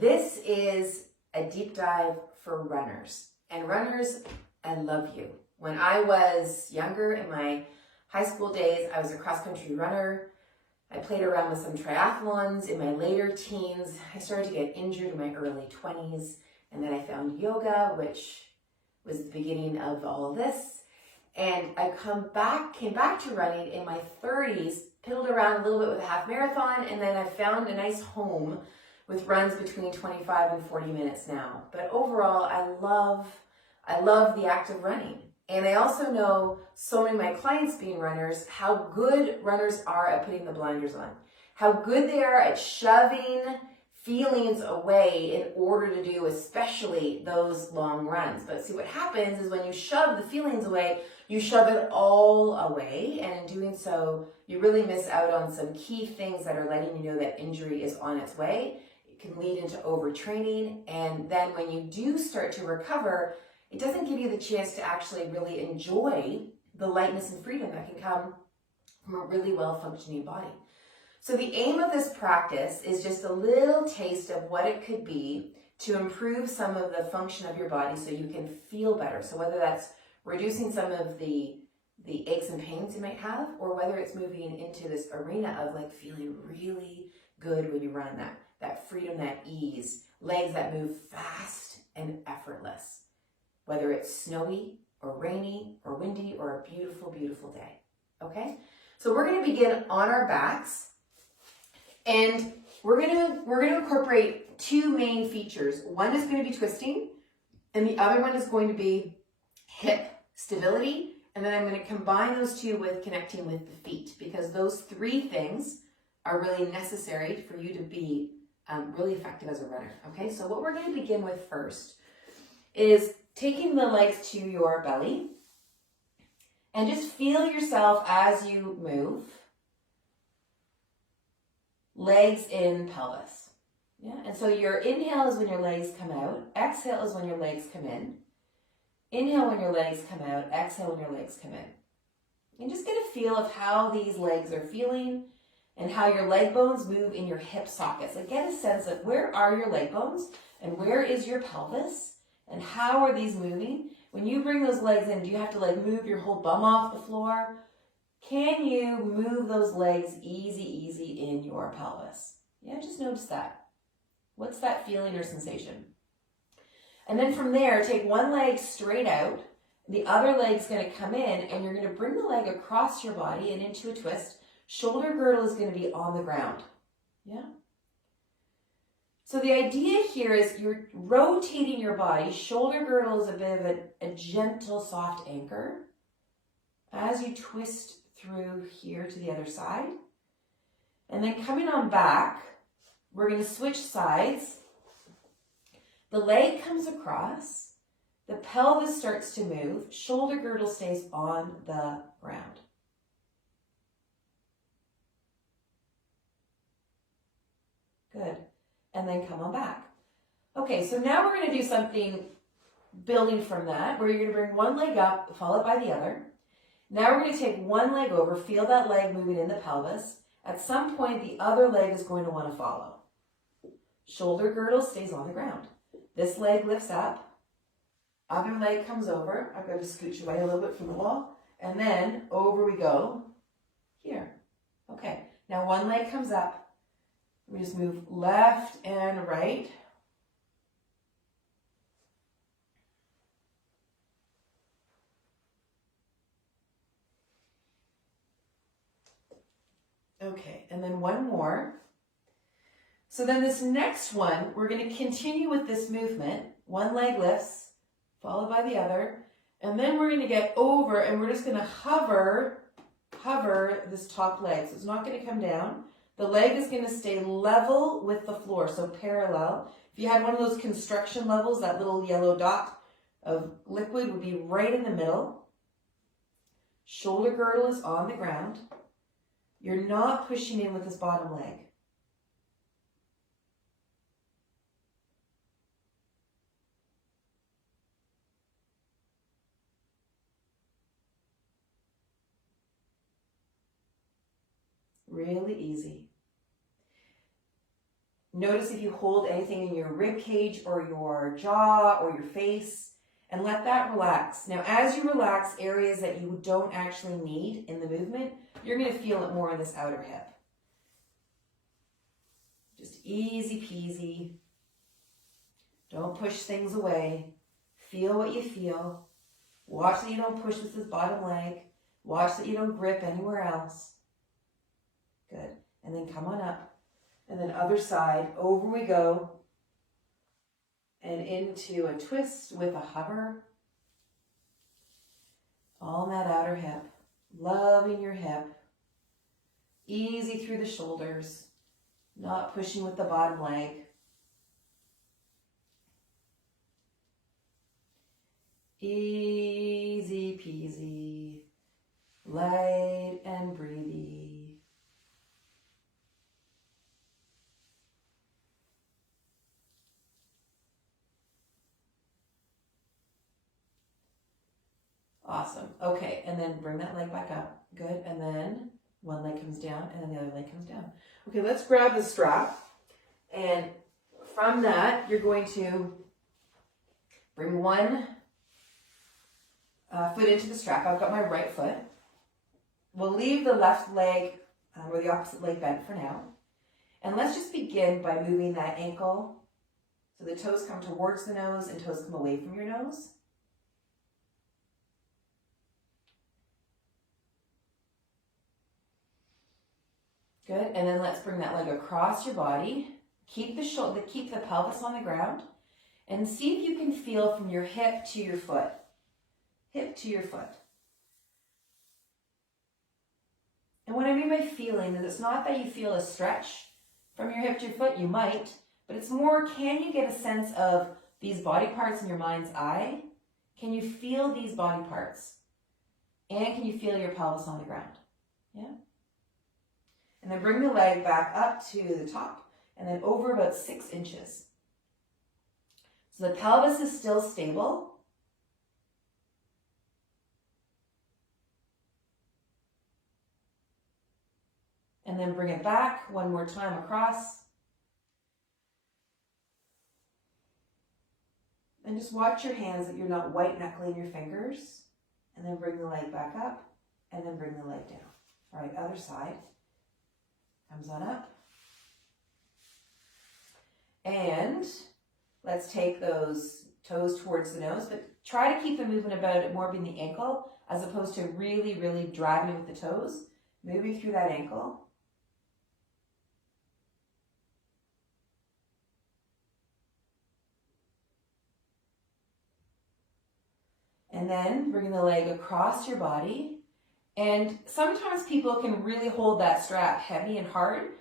This is a deep dive for runners. And runners, I love you. When I was younger, in my high school days, I was a cross-country runner. I played around with some triathlons. In my later teens, I started to get injured in my early 20s. And then I found yoga, which was the beginning of all of this. And I came back to running in my 30s, piddled around a little bit with a half marathon, and then I found a nice home with runs between 25 and 40 minutes now. But overall, I love the act of running. And I also know so many of my clients being runners, how good runners are at putting the blinders on, how good they are at shoving feelings away in order to do especially those long runs. But see, what happens is when you shove the feelings away, you shove it all away, and in doing so, you really miss out on some key things that are letting you know that injury is on its way. It can lead into overtraining, and then when you do start to recover, it doesn't give you the chance to actually really enjoy the lightness and freedom that can come from a really well-functioning body. So the aim of this practice is just a little taste of what it could be to improve some of the function of your body so you can feel better. So whether that's reducing some of the aches and pains you might have, or whether it's moving into this arena of like feeling really good when you run, that freedom, that ease, legs that move fast and effortless, whether it's snowy or rainy or windy or a beautiful, beautiful day. Okay? So we're going to begin on our backs. And we're gonna incorporate two main features. One is going to be twisting, and the other one is going to be hip stability. And then I'm going to combine those two with connecting with the feet, because those three things are really necessary for you to be really effective as a runner. Okay, so what we're going to begin with first is taking the legs to your belly, and just feel yourself as you move. Legs in pelvis. Yeah, and so your inhale is when your legs come out. Exhale is when your legs come in. Inhale when your legs come out. Exhale when your legs come in. And just get a feel of how these legs are feeling and how your leg bones move in your hip sockets. Like get a sense of where are your leg bones and where is your pelvis and how are these moving. When you bring those legs in, do you have to like move your whole bum off the floor? Can you move those legs easy in your pelvis? Yeah, just notice that. What's that feeling or sensation? And then from there, take one leg straight out. The other leg's going to come in, and you're going to bring the leg across your body and into a twist. Shoulder girdle is going to be on the ground. Yeah? So the idea here is you're rotating your body. Shoulder girdle is a bit of a gentle, soft anchor. As you twist through here to the other side. And then coming on back, we're going to switch sides. The leg comes across. The pelvis starts to move. Shoulder girdle stays on the ground. Good. And then come on back. Okay, so now we're going to do something building from that, where you're going to bring one leg up, followed by the other. Now we're going to take one leg over, feel that leg moving in the pelvis. At some point, the other leg is going to want to follow. Shoulder girdle stays on the ground. This leg lifts up. Other leg comes over. I'm going to scooch away a little bit from the wall. And then over we go here. Okay, now one leg comes up. We just move left and right. Okay, and then one more. So then this next one, we're going to continue with this movement. One leg lifts, followed by the other. And then we're going to get over and we're just going to hover this top leg. So it's not going to come down. The leg is going to stay level with the floor, so parallel. If you had one of those construction levels, that little yellow dot of liquid would be right in the middle. Shoulder girdle is on the ground. You're not pushing in with this bottom leg. Really easy. Notice if you hold anything in your rib cage or your jaw or your face, and let that relax. Now, as you relax areas that you don't actually need in the movement, you're going to feel it more in this outer hip. Just easy peasy. Don't push things away. Feel what you feel. Watch that you don't push with this bottom leg. Watch that you don't grip anywhere else. Good. And then come on up. And then other side. Over we go. And into a twist with a hover. All in that outer hip. Loving your hip. Easy through the shoulders. Not pushing with the bottom leg. Easy peasy. Light and breathy. Awesome. Okay, and then bring that leg back up. Good, and then one leg comes down, and then the other leg comes down. Okay, let's grab the strap, and from that, you're going to bring one foot into the strap. I've got my right foot. We'll leave the left leg or the opposite leg bent for now. And let's just begin by moving that ankle so the toes come towards the nose and toes come away from your nose. Good, and then let's bring that leg across your body. Keep the pelvis on the ground, and see if you can feel from your hip to your foot. Hip to your foot. And what I mean by feeling is it's not that you feel a stretch from your hip to your foot. You might, but it's more, can you get a sense of these body parts in your mind's eye? Can you feel these body parts? And can you feel your pelvis on the ground? Yeah. And then bring the leg back up to the top and then over about 6 inches. So the pelvis is still stable. And then bring it back one more time across. And just watch your hands that you're not white knuckling your fingers. And then bring the leg back up and then bring the leg down. All right, other side. Comes on up. And let's take those toes towards the nose, but try to keep the movement about it more being the ankle as opposed to really, really driving with the toes. Moving through that ankle. And then bringing the leg across your body. And sometimes people can really hold that strap heavy and hard.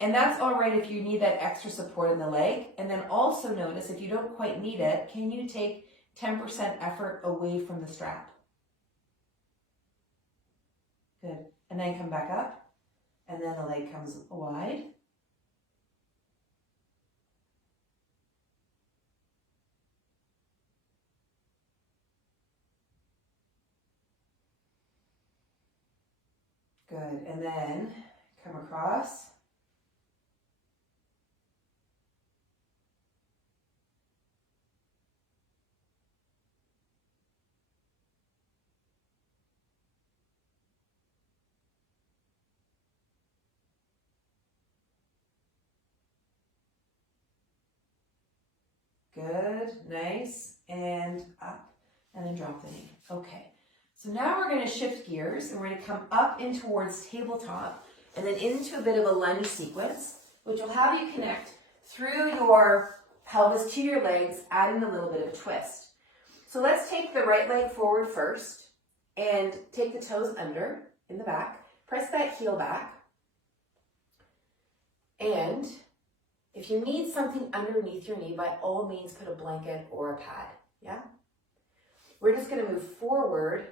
And that's all right if you need that extra support in the leg. And then also notice if you don't quite need it, can you take 10% effort away from the strap? Good. And then come back up. And then the leg comes wide. Good, and then come across. Good, nice, and up, and then drop the knee. Okay. So now we're going to shift gears and we're going to come up in towards tabletop and then into a bit of a lunge sequence, which will have you connect through your pelvis to your legs, adding a little bit of a twist. So let's take the right leg forward first and take the toes under in the back. Press that heel back. And if you need something underneath your knee, by all means put a blanket or a pad. Yeah? We're just going to move forward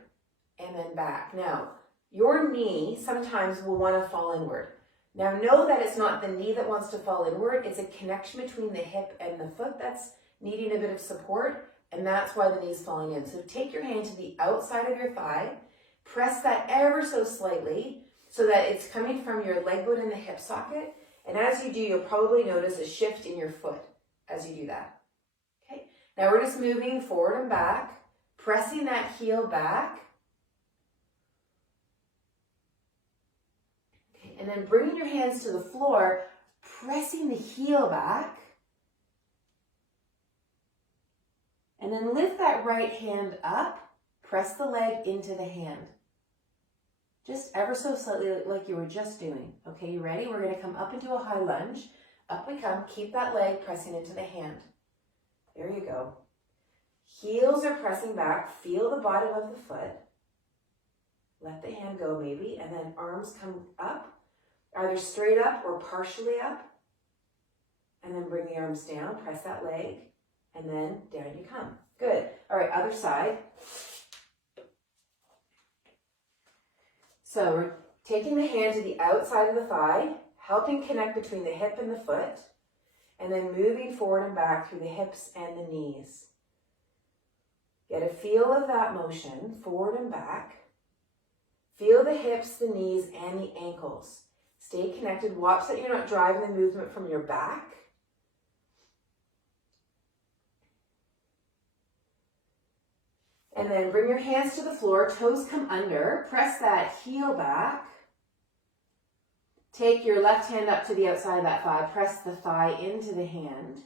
and then back. Now, your knee sometimes will want to fall inward. Now, know that it's not the knee that wants to fall inward. It's a connection between the hip and the foot that's needing a bit of support, and that's why the knee's falling in. So take your hand to the outside of your thigh, press that ever so slightly so that it's coming from your leg bone in the hip socket, And as you do, you'll probably notice a shift in your foot as you do that. Okay, now we're just moving forward and back, pressing that heel back. Okay, and then bringing your hands to the floor, pressing the heel back. And then lift that right hand up, press the leg into the hand. Just ever so slightly like you were just doing. Okay, you ready? We're going to come up into a high lunge. Up we come. Keep that leg pressing into the hand. There you go. Heels are pressing back. Feel the bottom of the foot. Let the hand go maybe. And then arms come up, either straight up or partially up. And then bring the arms down. Press that leg. And then down you come. Good. All right, other side. So we're taking the hand to the outside of the thigh, helping connect between the hip and the foot, and then moving forward and back through the hips and the knees. Get a feel of that motion, forward and back. Feel the hips, the knees, and the ankles. Stay connected. Watch that you're not driving the movement from your back. And then bring your hands to the floor, toes come under, press that heel back. Take your left hand up to the outside of that thigh, press the thigh into the hand.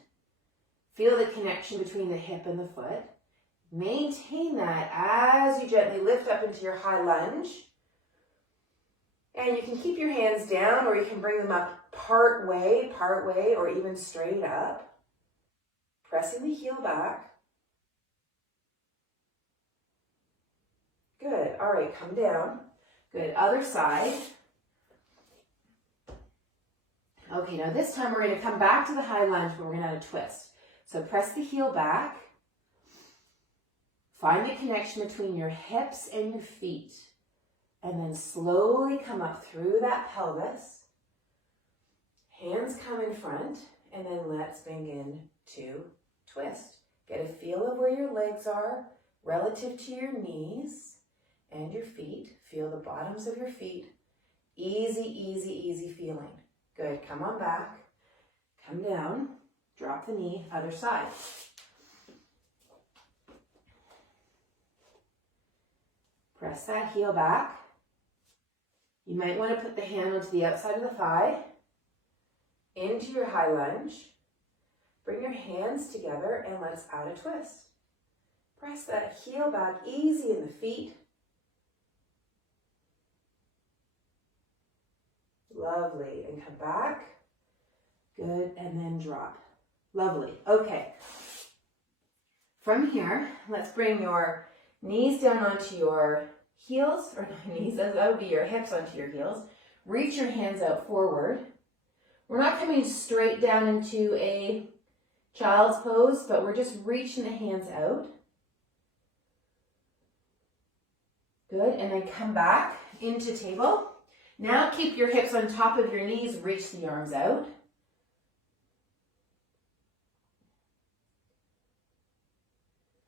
Feel the connection between the hip and the foot. Maintain that as you gently lift up into your high lunge. And you can keep your hands down or you can bring them up part way, or even straight up. Pressing the heel back. Good. All right, come down. Good. Other side. Okay, now this time we're going to come back to the high lunge, but we're going to add a twist. So press the heel back. Find the connection between your hips and your feet. And then slowly come up through that pelvis. Hands come in front. And then let's begin to twist. Get a feel of where your legs are relative to your knees. And your feet. Feel the bottoms of your feet. Easy, easy, easy feeling. Good. Come on back. Come down. Drop the knee. Other side. Press that heel back. You might want to put the hand onto the outside of the thigh. Into your high lunge. Bring your hands together and let's add a twist. Press that heel back. Easy in the feet. Lovely. And come back. Good. And then drop. Lovely. Okay. From here, let's bring your knees down onto your heels, or not knees, that would be your hips onto your heels. Reach your hands out forward. We're not coming straight down into a child's pose, but we're just reaching the hands out. Good. And then come back into table. Now keep your hips on top of your knees, reach the arms out.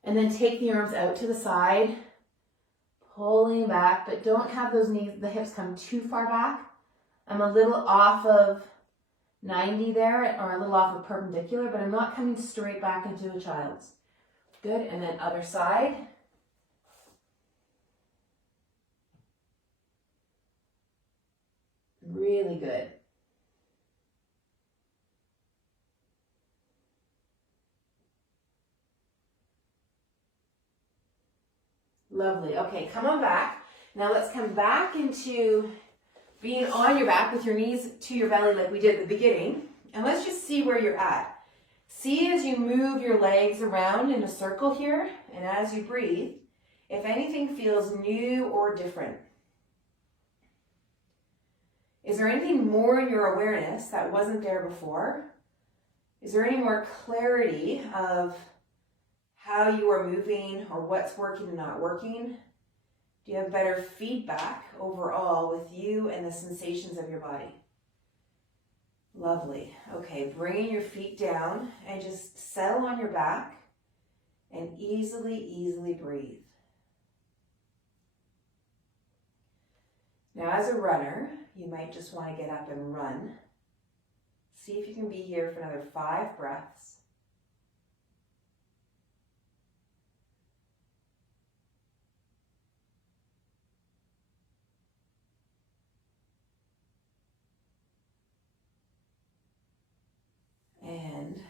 And then take the arms out to the side, pulling back, but don't have those knees, the hips come too far back. I'm a little off of 90 there, or a little off of perpendicular, but I'm not coming straight back into a child's. Good. And then other side. Really good. Lovely. Okay, come on back. Now let's come back into being on your back with your knees to your belly like we did at the beginning. And let's just see where you're at. See as you move your legs around in a circle here, and as you breathe, if anything feels new or different. Is there anything more in your awareness that wasn't there before? Is there any more clarity of how you are moving or what's working and not working? Do you have better feedback overall with you and the sensations of your body? Lovely. Okay, bringing your feet down and just settle on your back and easily breathe. Now as a runner, you might just want to get up and run. See if you can be here for another 5 breaths. And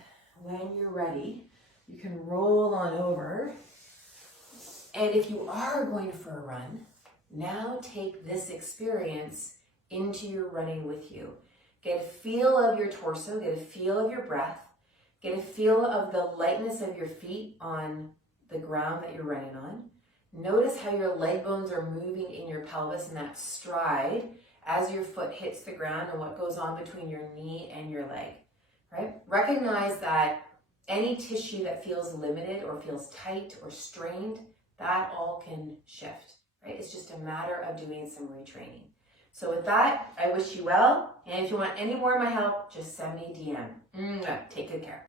when you're ready, you can roll on over. And if you are going for a run, now take this experience into your running with you. Get a feel of your torso, get a feel of your breath, get a feel of the lightness of your feet on the ground that you're running on. Notice how your leg bones are moving in your pelvis in that stride as your foot hits the ground and what goes on between your knee and your leg, right? Recognize that any tissue that feels limited or feels tight or strained, that all can shift, right? It's just a matter of doing some retraining. So with that, I wish you well. And if you want any more of my help, just send me a DM. Take good care.